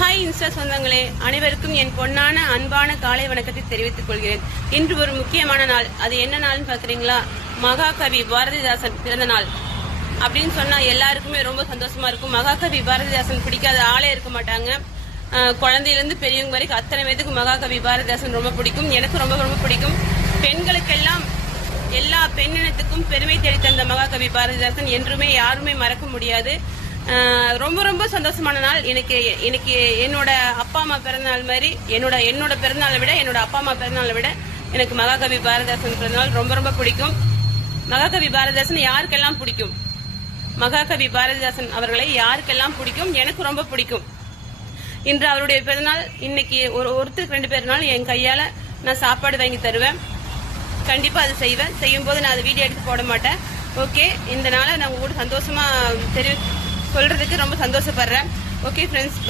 Hi Insta சொந்தங்களே, அனைவருக்கும் என் பொன்னான அன்பான காலை வணக்கத்தை தெரிவித்துக் கொள்கிறேன். இன்று ஒரு முக்கியமான நாள். அது என்ன நாள்னு பாக்குறீங்களா? மகாகவி பாரதிதாசன் பிறந்த நாள். அப்படின்னு சொன்னா எல்லாருக்குமே ரொம்ப சந்தோஷமா இருக்கும். மகாகவி பாரதிதாசன் பிடிக்காத ஆளே இருக்க மாட்டாங்க. குழந்தையிலிருந்து பெரியவங்க வரைக்கும் அத்தனை பேருக்கு மகாகவி பாரதிதாசன் ரொம்ப பிடிக்கும். எனக்கு ரொம்ப ரொம்ப பிடிக்கும். பெண்களுக்கெல்லாம் எல்லா பெண்ணினத்துக்கும் பெருமை தேடி தந்த மகாகவி பாரதிதாசன் என்றுமே யாருமே மறக்க முடியாது. ரொம்ப ரொம்ப சந்தோஷமான நாள். எனக்கு என்னோட அப்பா அம்மா பிறந்தநாள் மாதிரி என்னோட பிறந்தநாளை விட என்னோட அப்பா அம்மா பிறந்தநாளை விட எனக்கு மகாகவி பாரதிதாசன் பிறந்தநாள் ரொம்ப ரொம்ப பிடிக்கும். மகாகவி பாரதிதாசன் யாருக்கெல்லாம் பிடிக்கும்? மகாகவி பாரதிதாசன் அவர்களை யாருக்கெல்லாம் பிடிக்கும்? எனக்கு ரொம்ப பிடிக்கும். இன்று அவருடைய பிறந்தநாள். இன்னைக்கு ஒருத்தருக்கு 2 பேர்னால என் கையால நான் சாப்பாடு வாங்கி தருவேன். கண்டிப்பா அது செய்வேன். செய்யும் போது நான் அதை வீடியோ எடுத்து போட மாட்டேன். ஓகே, இந்த நாளை நான் உங்க கூட சந்தோஷமா சொல்றதுக்கு ரொம்ப சந்தோஷப்படுறேன். Okay friends.